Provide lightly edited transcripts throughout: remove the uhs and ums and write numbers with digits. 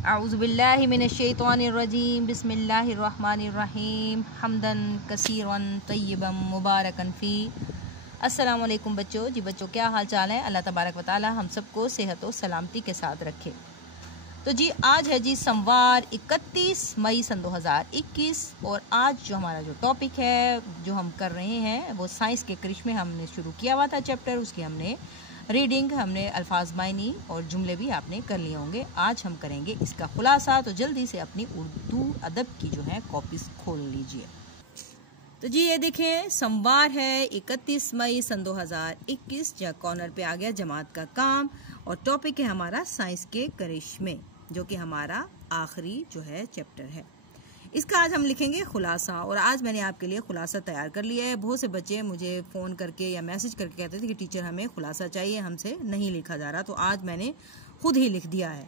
अऊज़ुबिल्लाहि मिनश्शैतानिर्रजीम बिस्मिल्लाहिर्रहमानिर्रहीम हम्दन कसीरन तय्यबन मुबारकन फ़ी। अस्सलाम वालेकुम बच्चों। जी बच्चों, क्या हाल चाल है? अल्लाह तबारक व तआला हम सबको सेहत और सलामती के साथ रखे। तो जी आज है जी सोमवार 31 मई सन 2021 और आज जो हमारा जो टॉपिक है जो हम कर रहे हैं वो साइंस के करिश्मे हमने शुरू किया हुआ था चैप्टर, उसकी हमने रीडिंग, हमने अल्फाज मायनी और जुमले भी आपने कर लिए होंगे। आज हम करेंगे इसका खुलासा, तो जल्दी से अपनी उर्दू अदब की जो है कॉपीज खोल लीजिए। तो जी ये देखें, सोमवार है 31 मई सन 2021, जहाँ कॉर्नर पे आ गया जमात का काम और टॉपिक है हमारा साइंस के करिश्मे, जो कि हमारा आखिरी जो है चैप्टर है। इसका आज हम लिखेंगे खुलासा और आज मैंने आपके लिए खुलासा तैयार कर लिया है। बहुत से बच्चे मुझे फ़ोन करके या मैसेज करके कहते थे कि टीचर हमें खुलासा चाहिए, हमसे नहीं लिखा जा रहा, तो आज मैंने खुद ही लिख दिया है।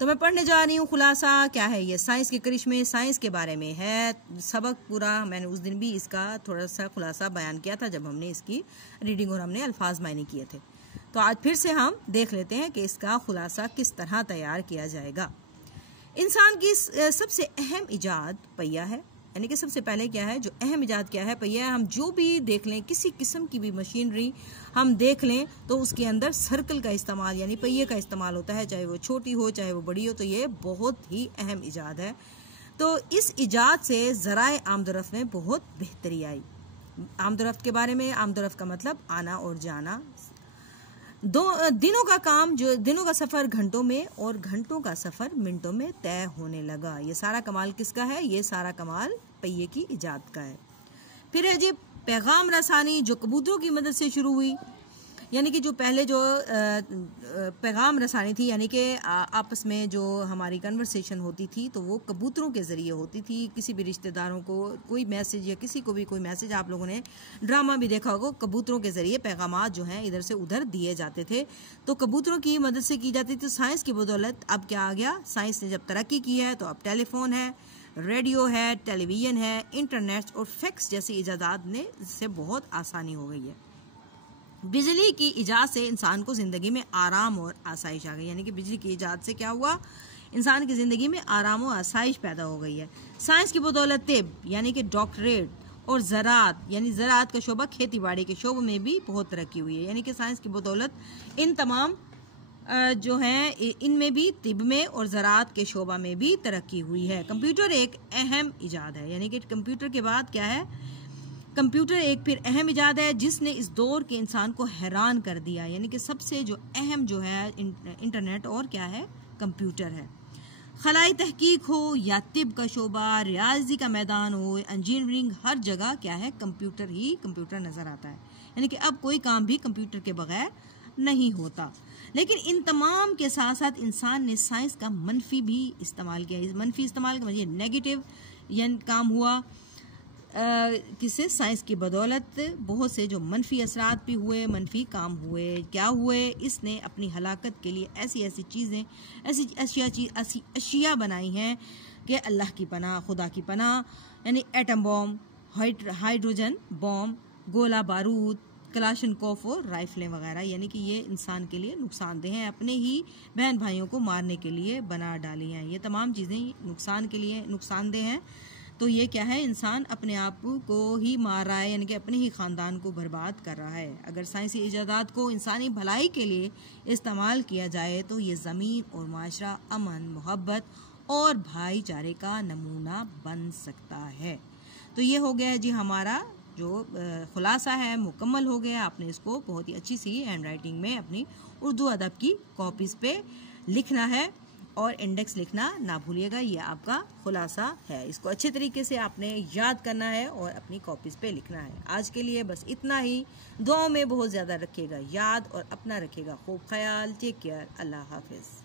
तो मैं पढ़ने जा रही हूँ खुलासा। क्या है ये? साइंस के करिश्मे, साइंस के बारे में है सबक पूरा। मैंने उस दिन भी इसका थोड़ा सा खुलासा बयान किया था जब हमने इसकी रीडिंग और हमने अल्फाज मायने किए थे। तो आज फिर से हम देख लेते हैं कि इसका खुलासा किस तरह तैयार किया जाएगा। इंसान की सबसे अहम इजाद पहिया है, यानी कि सबसे पहले क्या है, जो अहम इजाद क्या है? पहिया है। हम जो भी देख लें, किसी किस्म की भी मशीनरी हम देख लें तो उसके अंदर सर्कल का इस्तेमाल यानी पहिए का इस्तेमाल होता है, चाहे वो छोटी हो चाहे वो बड़ी हो। तो ये बहुत ही अहम इजाद है। तो इस इजाद से ज़राए आमदरफ्त में बहुत बेहतरी आई। आमदरफ्त के बारे में, आमदरफ्त का मतलब आना और जाना। दिनों का काम, जो दिनों का सफर घंटों में और घंटों का सफर मिनटों में तय होने लगा। ये सारा कमाल किसका है? ये सारा कमाल पहिए की इजाद का है। फिर है जी पैगाम रसानी, जो कबूतरों की मदद से शुरू हुई। यानी कि जो पहले जो पैगाम रसानी थी, यानी कि आपस में जो हमारी कन्वर्सेशन होती थी तो वो कबूतरों के ज़रिए होती थी। किसी भी रिश्तेदारों को कोई मैसेज या किसी को भी कोई मैसेज, आप लोगों ने ड्रामा भी देखा होगा, कबूतरों के ज़रिए पैगामात जो हैं इधर से उधर दिए जाते थे। तो कबूतरों की मदद से की जाती थी। साइंस की बदौलत अब क्या आ गया? साइंस ने जब तरक्की की है तो अब टेलीफोन है, रेडियो है, टेलीविज़न है, इंटरनेट और फैक्स जैसी इजादात ने इससे बहुत आसानी हो गई है। बिजली की इजाद से इंसान को ज़िंदगी में आराम और आसाइश आ गई। यानी कि बिजली की इजाद से क्या हुआ? इंसान की ज़िंदगी में आराम और आसाइश पैदा हो गई है। साइंस की बदौलत तिब यानी कि डॉक्टरेट और ज़राअत यानी ज़राअत का शोबा, खेती बाड़ी के शोबे में भी बहुत तरक्की हुई है। यानी कि साइंस की बदौलत इन तमाम जो हैं इनमें भी, तिब में और ज़राअत के शोबा में भी तरक्की हुई है। कंप्यूटर एक अहम इजाद है। यानी कि कंप्यूटर के बाद क्या है? कंप्यूटर एक फिर अहम इजाद है जिसने इस दौर के इंसान को हैरान कर दिया। यानी कि सबसे जो अहम जो है इंटरनेट और क्या है? कंप्यूटर है। खलाई तहकीक हो या तिब का शोबा, रियाजी का मैदान हो, इंजीनियरिंग, हर जगह क्या है? कंप्यूटर ही कंप्यूटर नज़र आता है। यानी कि अब कोई काम भी कंप्यूटर के बगैर नहीं होता। लेकिन इन तमाम के साथ साथ इंसान ने साइंस का मनफी भी इस्तेमाल किया। इस मनफी इस्तेमाल का मतलब नेगेटिव यानी काम हुआ किससे? साइंस की बदौलत बहुत से जो मनफी असरात भी हुए, मनफी काम हुए। क्या हुए? इसने अपनी हलाकत के लिए ऐसी ऐसी चीज़ें, ऐसी अशिया बनाई हैं कि अल्लाह की पनाह, खुदा की पनाह। यानी एटम बॉम्ब, हाइड्रोजन बॉम्ब, गोला बारूद, कलाशनकोफ और राइफलें वगैरह। यानी कि ये इंसान के लिए नुकसानदेह हैं, अपने ही बहन भाइयों को मारने के लिए बना डाली हैं। ये तमाम चीज़ें नुकसान के लिए नुकसानदेह हैं। तो ये क्या है? इंसान अपने आप को ही मार रहा है, यानी कि अपने ही ख़ानदान को बर्बाद कर रहा है। अगर साइंसी इजादात को इंसानी भलाई के लिए इस्तेमाल किया जाए तो ये ज़मीन और माशरा अमन, मोहब्बत और भाईचारे का नमूना बन सकता है। तो ये हो गया जी हमारा जो खुलासा है, मुकम्मल हो गया। आपने इसको बहुत ही अच्छी सी हैंड राइटिंग में अपनी उर्दू अदब की कॉपीज़ पे लिखना है और इंडेक्स लिखना ना भूलिएगा। ये आपका खुलासा है। इसको अच्छे तरीके से आपने याद करना है और अपनी कॉपीज़ पे लिखना है। आज के लिए बस इतना ही। दुआओं में बहुत ज़्यादा रखिएगा याद और अपना रखिएगा खूब ख्याल। Take care. अल्लाह हाफिज़।